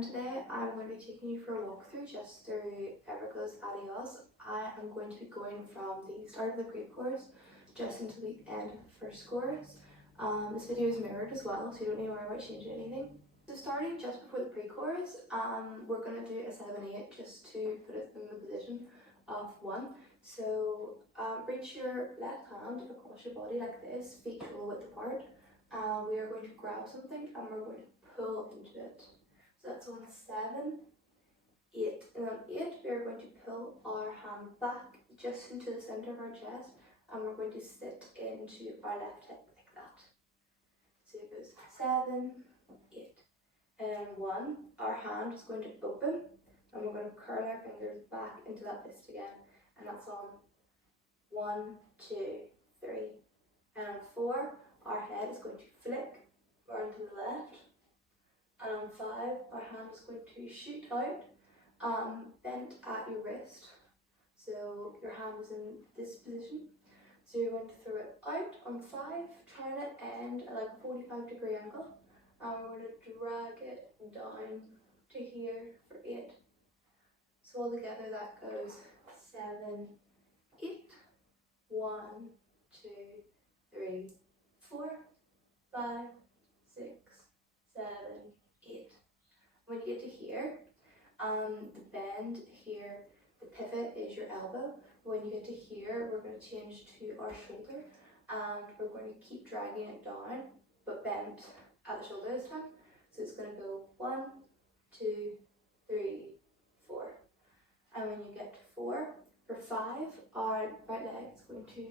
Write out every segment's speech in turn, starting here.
and today I'm going to be taking you for a walkthrough just through EVERGLOW's ADIOS. I am going to be going from the start of the pre-chorus just until the end of the first chorus. This video is mirrored as well, so you don't need to worry about changing anything. So starting just before the pre-chorus, we're going to do a 7/8 just to put it in the position of 1. So reach your left hand across your body like this, feet shoulder width apart. We are going to grab something and we're going to pull into it. So that's on 7, 8, and on 8 we are going to pull our hand back just into the centre of our chest, and we're going to sit into our left hip like that. So it goes 7, 8, and 1, our hand is going to open, and we're going to curl our fingers back into that fist again, and that's on 1, 2, 3, and on 4, our head is going to flick around to the left. And on 5, our hand is going to shoot out, bent at your wrist. So your hand is in this position. So you're going to throw it out on 5, trying to end at like a 45-degree angle. And we're going to drag it down to here for 8. So altogether that goes 7, 8, 1, 2, 3, 4, 5, 6, 7, 8. When you get to here, the bend here, the pivot is your elbow. When you get to here, we're going to change to our shoulder, and we're going to keep dragging it down, but bent at the shoulder this time. So it's going to go 1, 2, 3, 4. And when you get to 4, for 5, our right leg is going to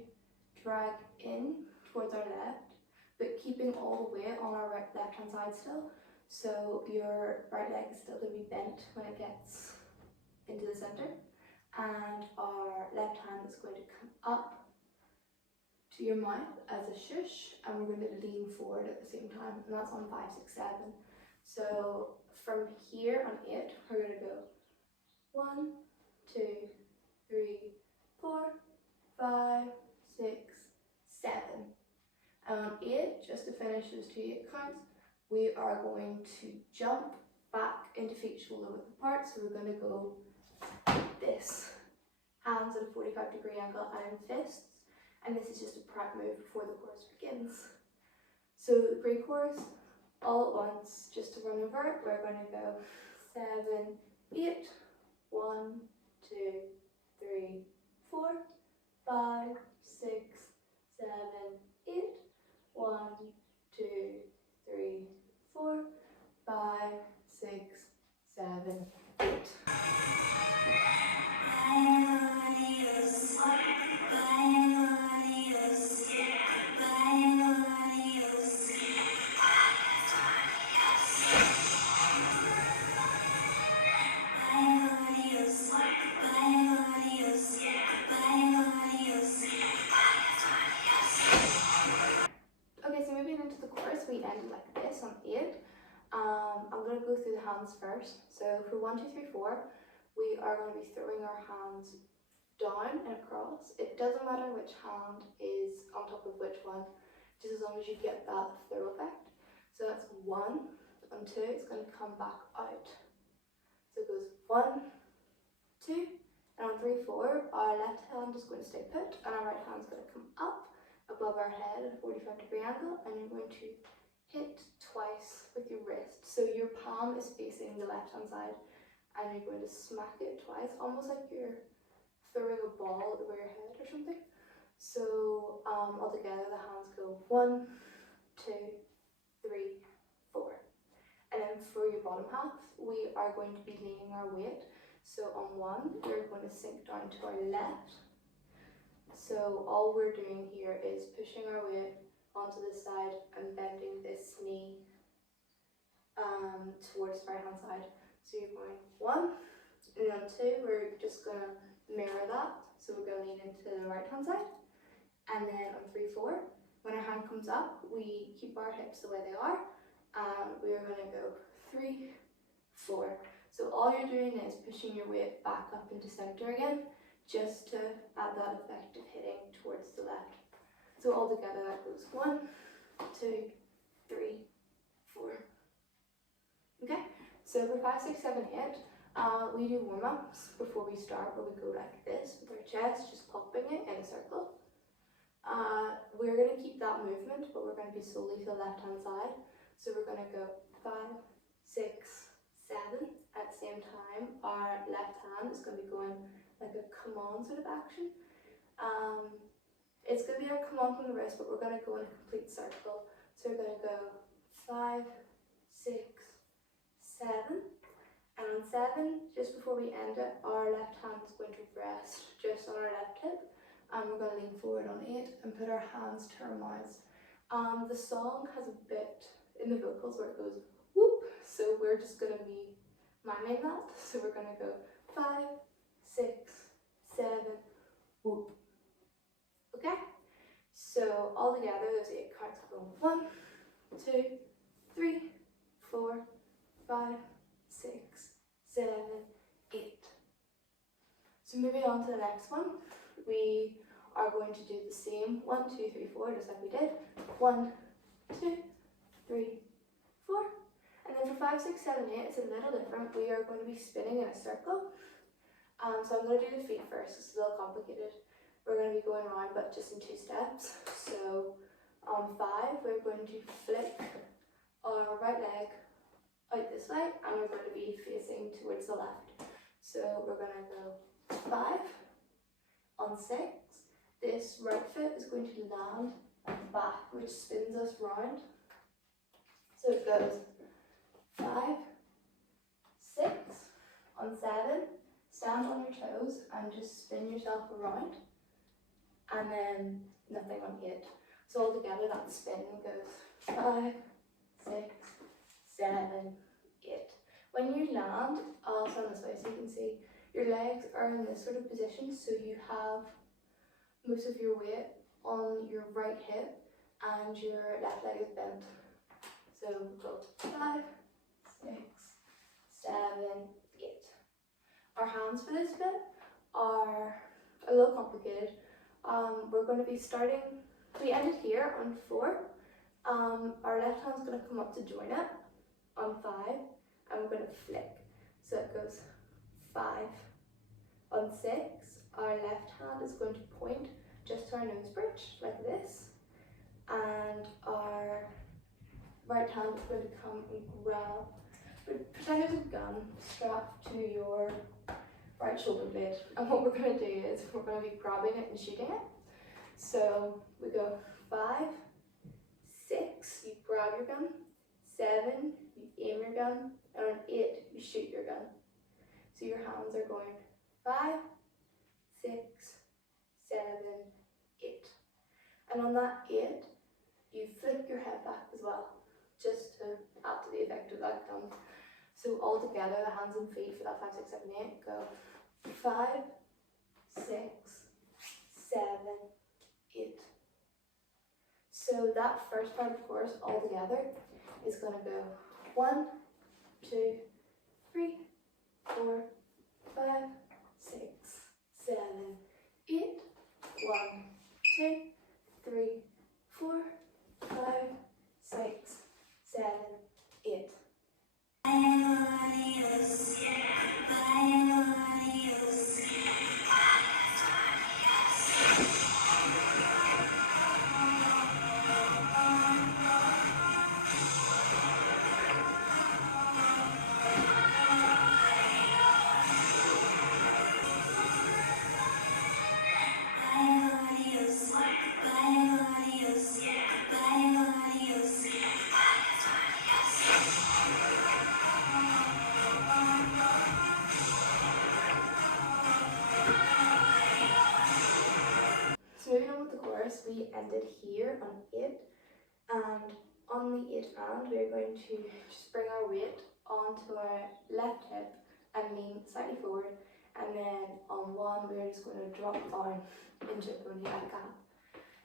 drag in towards our left, but keeping all the weight on our left hand side still. So your right leg is still going to be bent when it gets into the centre, and our left hand is going to come up to your mouth as a shush, and we're going to lean forward at the same time, and that's on 5, 6, 7. So from here on 8, we're going to go 1, 2, 3, 4, 5, 6, 7. And on 8, just to finish those 2 8 counts, we are going to jump back into feet shoulder width apart. So we're going to go like this, hands at a 45-degree angle and in fists. And this is just a prep move before the chorus begins. So the pre-chorus, all at once, just to run over it, we're going to go 7, 8, 1, 2, 3, 4, 5, 6, 7, 8, 1, 2, 3, 4, 5, 6, 7, 8. Okay, so moving into the chorus, we end like this on 8. I'm going to go through the hands first. So for 1, 2, 3, 4, we are going to be throwing our hands down and across. It doesn't matter which hand is on top of which one, just as long as you get that throw effect. So that's 1. On 2, it's going to come back out. So it goes 1, 2, and on 3, 4, our left hand is going to stay put, and our right hand is going to come up above our head at a 45-degree angle, and you're going to hit twice with your wrist. So your palm is facing the left hand side, and you're going to smack it twice, almost like you're throwing a ball over your head or something. So altogether the hands go 1, 2, 3, 4. And then for your bottom half, we are going to be leaning our weight. So on 1, we're going to sink down to our left. So all we're doing here is pushing our weight onto this side and bending this knee towards the right hand side. So you're going 1, and on 2, we're just going to mirror that. So we're going to lean into the right hand side. And then on 3, 4, when our hand comes up, we keep our hips the way they are. And we are going to go 3, 4. So all you're doing is pushing your weight back up into center again, just to add that effect of hitting towards the left. So all together that goes 1, 2, 3, 4. Okay, So for 5, 6, 7, 8, we do warm-ups before we start, where we go like this with our chest, just popping it in a circle. We're going to keep that movement, but we're going to be solely to the left hand side. So we're going to go 5, 6, 7. At the same time, our left hand is going to be going like a come on sort of action. It's going to be our come on from the wrist, but we're going to go in a complete circle. So we're going to go 5, 6, 7. And on 7, just before we end it, our left hand is going to rest just on our left hip. And we're going to lean forward on 8 and put our hands to our mouths. The song has a bit in the vocals where it goes whoop, so we're just going to be miming that. So we're going to go 5, 6, 7, whoop. Okay? So all together, those 8 counts go 1, 2, 3, 4, 5, 6, 7, 8. So moving on to the next one. We are going to do the same 1, 2, 3, 4, just like we did. 1, 2, 3, 4. And then for 5, 6, 7, 8, it's a little different. We are going to be spinning in a circle. So I'm going to do the feet first, it's a little complicated. We're going to be going around, but just in 2 steps. So on 5, we're going to flick our right leg out this way, and we're going to be facing towards the left. So we're going to go 5. On 6, this right foot is going to land at the back, which spins us round. So it goes 5, 6. On 7, stand on your toes and just spin yourself around. And then nothing on 8. So all together that spin goes 5, 6, 7, 8. When you land, I'll stand this way so you can see. Your legs are in this sort of position, so you have most of your weight on your right hip and your left leg is bent. So go 5, 6, 7, 8. Our hands for this bit are a little complicated. We're going to be starting, we ended here on 4. Our left hand's going to come up to join it on 5, and we're going to flick. So it goes 5. On 6, our left hand is going to point just to our nose bridge, like this. And our right hand is going to come and grab, pretend there's a gun strapped to your right shoulder blade. And what we're going to do is we're going to be grabbing it and shooting it. So we go 5, 6, you grab your gun. 7, you aim your gun. And on 8, you shoot your gun. So your hands are going 5, 6, 7, 8. And on that 8, you flick your head back as well, just to add to the effect of that gun. So all together, the hands and feet for that 5, 6, 7, 8 go 5, 6, 7, 8. So that first part of the chorus all together is going to go 1, 2, 3, 4, 5, 6, 7, 8. 1, 2, 3, 4, 5, 6, 7, 8. So moving on with the chorus, we ended here on 8, and on the 8 and we're going to just bring our weight onto our left hip and lean slightly forward, and then on 1 we're just going to drop down into a pony like that.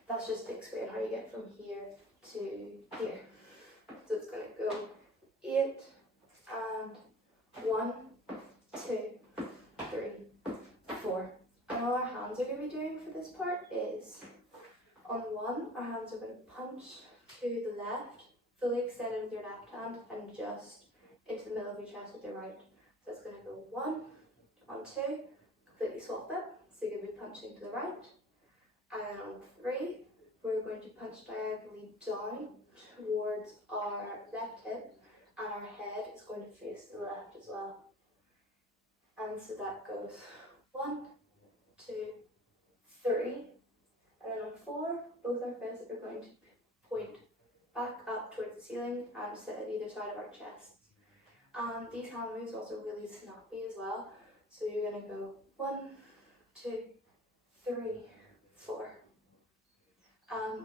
That's just to explain how you get from here to here. So it's going to go 8 and 1, 2, 3, 4. And all our hands are going to be doing for this part is, on 1, our hands are going to punch to the left, fully extended with your left hand, and just into the middle of your chest with your right. So it's going to go 1, on 2, completely swap it. So you're going to be punching to the right. And then on 3, we're going to punch diagonally down towards our left hip, and our head is going to face to the left as well. And so that goes 1, 2, 3. And then on 4, both our fists are going to point back up towards the ceiling and sit at either side of our chests. And these hand moves are also really snappy as well. So you're going to go 1, 2, 3, 4.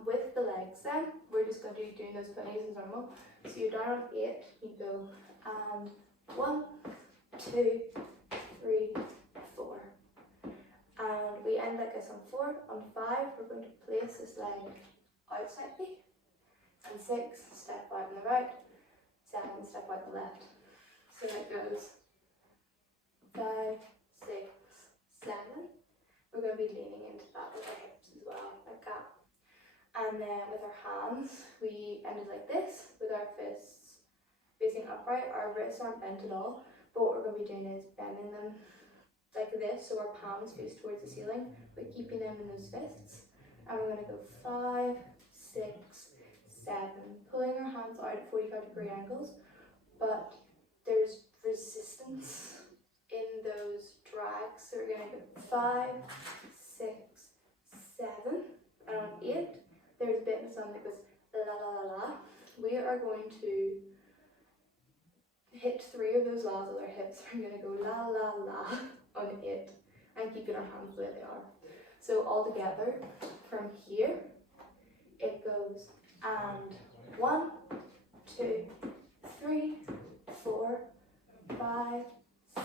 With the legs then, we're just going to be doing those putties as normal. So you're down on 8, you go and 1, 2, 3, 4. And we end like this on 4. On 5, we're going to place this leg out slightly. And 6, step out on the right. 7, step out the left. So that goes 5, 6, 7. We're going to be leaning into that with our hips as well, like that. And then with our hands, we ended like this, with our fists facing upright. Our wrists aren't bent at all, but what we're going to be doing is bending them like this, so our palms face towards the ceiling, but keeping them in those fists. And we're going to go 5, 6, 7, pulling our hands out at 45-degree angles, but there's resistance in those drags. So we're going to go 5, 6, 7, and on 8, there's a bit of a sound that goes la la la la. We are going to hit 3 of those la's with our hips. We're going to go la la la on 8 and keeping our hands the way they are. So all together from here, it goes and 1, 2, 3, 4, 5,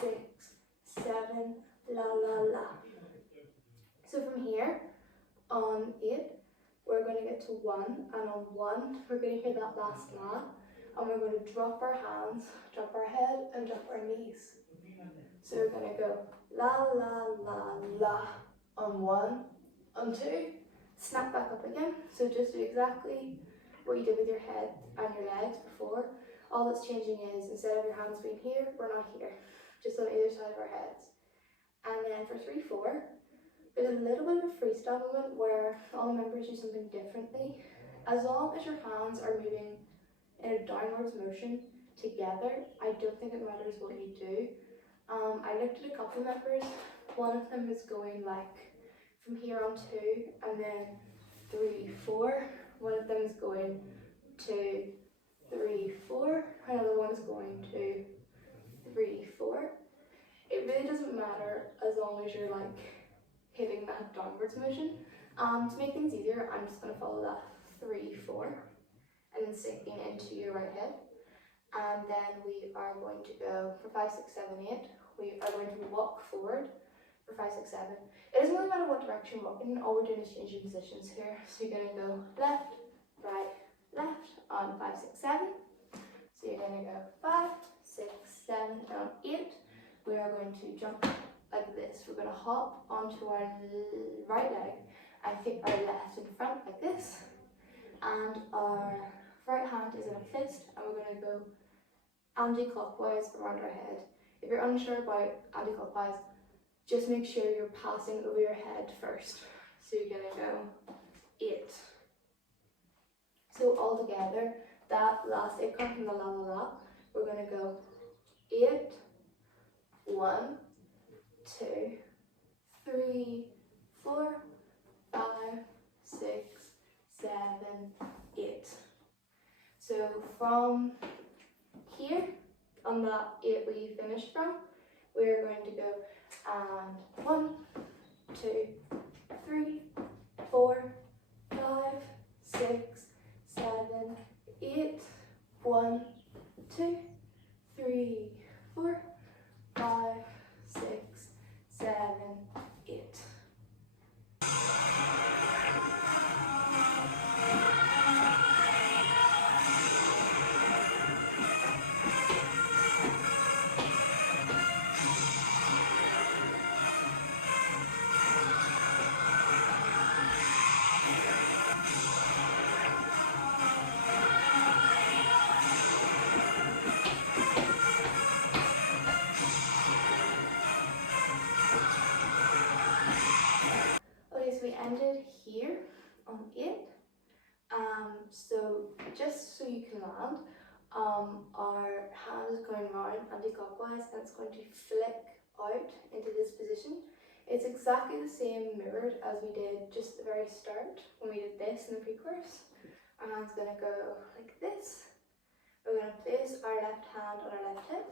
6, 7, la la la. So from here on 8, we're going to get to 1, and on 1, we're going to hear that last la, and we're going to drop our hands, drop our head, and drop our knees. So we're going to go la la la la on 1, on 2, snap back up again. So just do exactly what you did with your head and your legs before. All that's changing is instead of your hands being here, we're not here, just on either side of our heads. And then for 3, 4, there's a little bit of a freestyle moment where all the members do something differently. As long as your hands are moving in a downwards motion together, I don't think it matters what you do. I looked at a couple of members. One of them is going like from here on 2 and then 3, 4. One of them is going 2, 3, 4. Another one is going 2, 3, 4. It really doesn't matter as long as you're like hitting that downwards motion. To make things easier, I'm just going to follow that 3, 4 and then sinking into your right hip. And then we are going to go for 5, 6, 7, 8. We are going to walk forward for 5, 6, 7. It doesn't really matter what direction you're walking in, all we're doing is changing positions here. So you're going to go left, right, left on 5, 6, 7. So you're going to go 5, 6, 7, and on 8, we are going to jump like this. We're going to hop onto our right leg and kick our left in front like this. And our right hand is in a fist, and we're going to go anti-clockwise around our head. If you're unsure about anti-clockwise, just make sure you're passing over your head first. So you're going to go 8. So all together, that last 8 count from the la la la, we're going to go 8, 1, 2, 3, 4, 5, 6, 7, 8. So from here, on that 8 we finished from, we're going to go and 1, 2, 3, 4, 5, 6, 7, 8, 1, 2, 3, 4, 5, 6, 7, 8. and round anti-clockwise, and it's going to flick out into this position. It's exactly the same mirrored as we did just at the very start when we did this in the pre-chorus. Our hand's going to go like this. We're going to place our left hand on our left hip,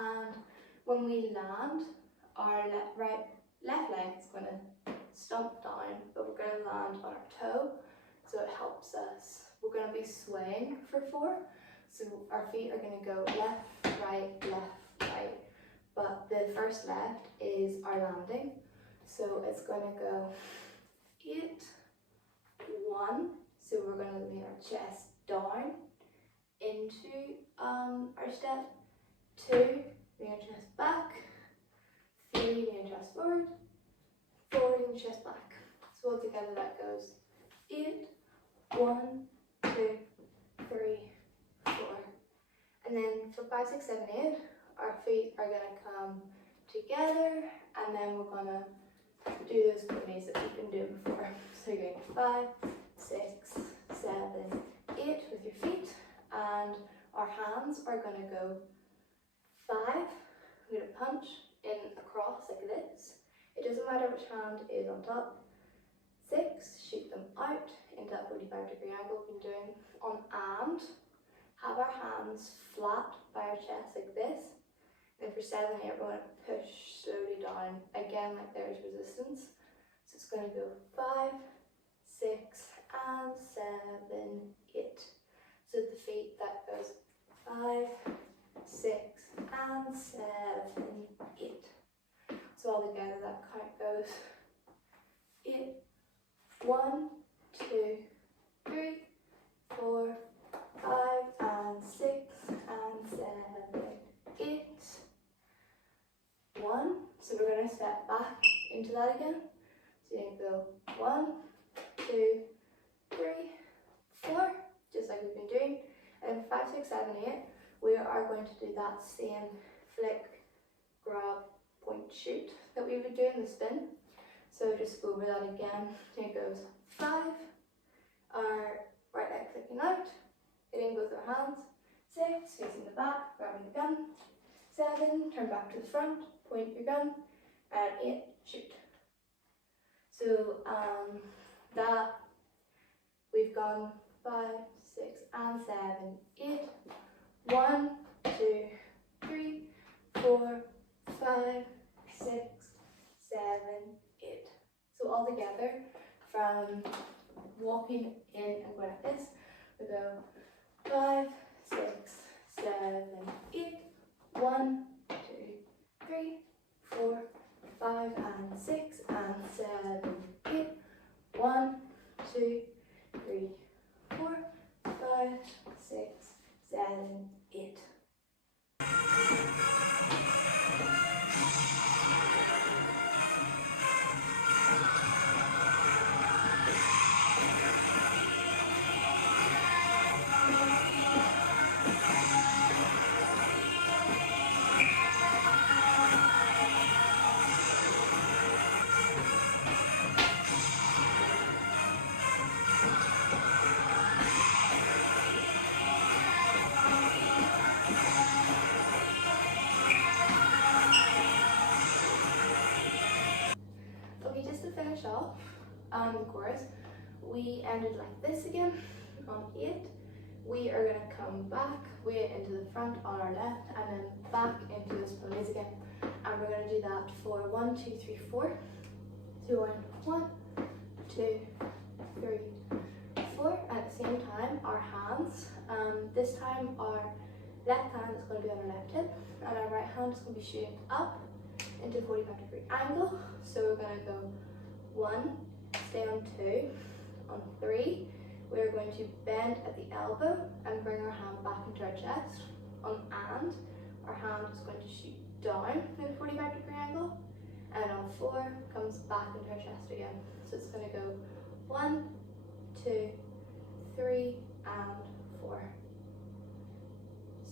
and when we land, our left leg is going to stomp down, but we're going to land on our toe, so it helps us. We're going to be swaying for 4, so our feet are going to go left, right, but the first left is our landing, so it's going to go 8, 1, so we're going to lean our chest down into our step, 2, lean our chest back, 3, lean our chest forward, 4, lean our chest back. So all together that goes 8, 1, 2, 3, 4. And then for 5, 6, 7, 8, our feet are going to come together, and then we're going to do those ponies that we've been doing before. So you're going 5, 6, 7, 8 with your feet, and our hands are going to go 5. We're going to punch in across like this. It doesn't matter which hand is on top. 6, shoot them out into that 45-degree angle we've been doing on, and have our hands flat by our chest like this. Then for 7, 8, we're going to push slowly down, again like there's resistance. So it's going to go 5, 6, and 7, 8. So the feet, that goes 5, 6, and 7, 8. So all together that count goes 8, 1, 2, 3, 4, 5, and 6, and 7, 8. 1. So we're going to step back into that again. So you're going to go 1, 2, 3, 4, just like we've been doing. And 5, 6, 7, 8, we are going to do that same flick, grab, point, shoot that we would do in the spin. So just go over that again. Here goes 5, our right leg flicking out, hitting both our hands. 6, facing the back, grabbing the gun. 7, turn back to the front, point your gun, and 8, shoot. So that we've gone 5, 6, and 7, 8. 1, 2, 3, 4, 5, 6, 7, 8. So all together, from walking in and going like this, we go 5, 6, 7, 8. 1, 2, 3, 4, 5, and 6, and 7, 8. 1, 2, 3, 4, 5, 6, 7, 8. Okay, just to finish off the chorus, we ended like this again on 8. We are going to come back way into the front on our left, and then back into those ponies again. And we're going to do that for 1, 2, 3, 4. So we're going 1, 2, 3, 4. At the same time, our hands, this time our left hand is going to be on our left hip, and our right hand is going to be shooting up into a 45-degree angle. So we're going to go 1, stay on 2, on 3, we're going to bend at the elbow and bring our hand back into our chest. On and, our hand is going to shoot down in a 45-degree angle, and on 4, comes back into our chest again. So it's going to go 1, 2, 3, and 4.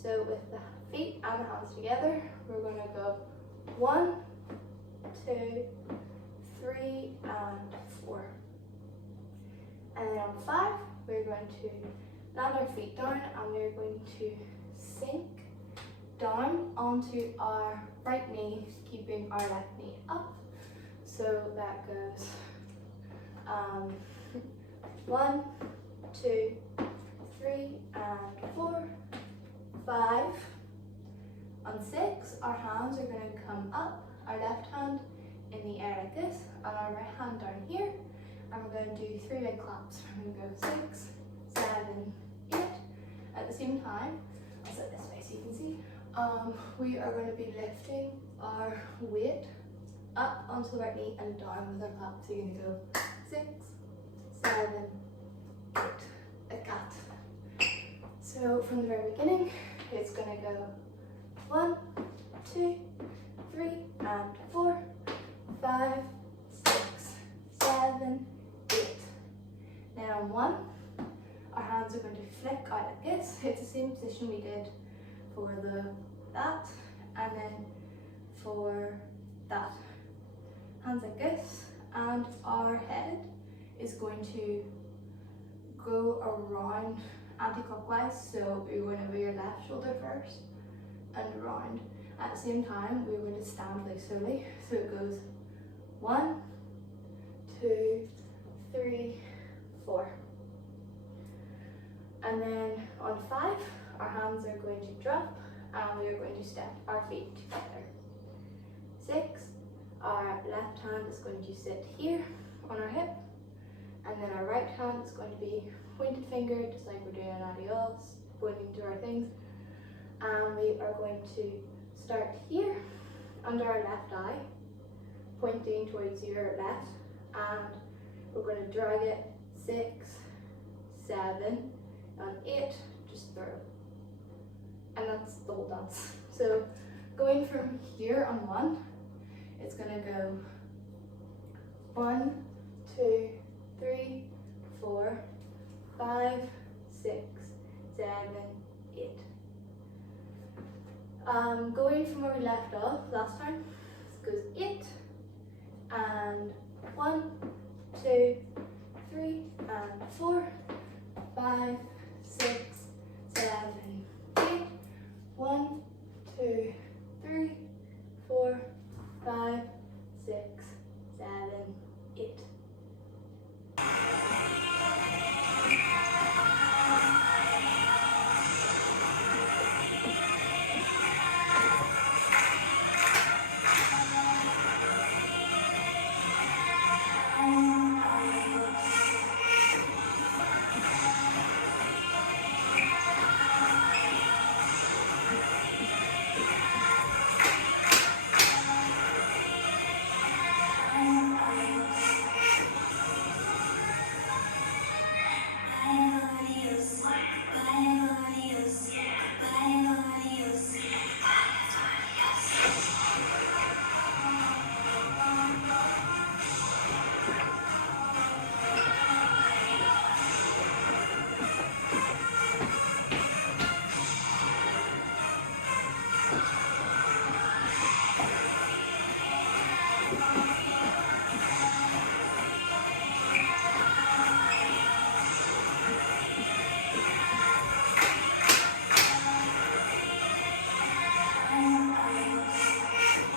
So with the feet and the hands together, we're going to go 1, 2, 3, and 4. And then on 5, we're going to land our feet down, and we're going to sink down onto our right knee, keeping our left knee up. So that goes 1, 2, 3, and 4, 5. On 6, our hands are going to come up, our left hand in the air like this, and our right hand down here. And we're going to do 3 leg claps. We're going to go 6, 7, 8. At the same time, I'll set this way so you can see. We are going to be lifting our weight up onto the right knee and down with our clap. So you're going to go 6, 7, 8, a cat. So from the very beginning, it's going to go 1, 2, 3, and 4, 5, 6, 7, 8. Then on 1, our hands are going to flick out like this. It's the same position we did for that, and then for that. Hands like this, and our head is going to go around anti-clockwise. So you're going to move your left shoulder first and around. At the same time, we're going to stand really slowly. So it goes 1, 2, 3, 4. And then on 5, our hands are going to drop and we are going to step our feet together. 6, our left hand is going to sit here on our hip, and then our right hand is going to be pointed finger, just like we're doing an ADIOS, pointing to our things. And we are going to start here under our left eye, pointing towards your left, and we're going to drag it 6, 7, and 8, just through. And that's the whole dance. So going from here on 1, it's going to go 1, 2, 3, 4, 5, 6, 7, 8. Going from where we left off last time, it goes 8, and 1, 2, 3, and 4, 5, 6, 7, 8. 1, 2,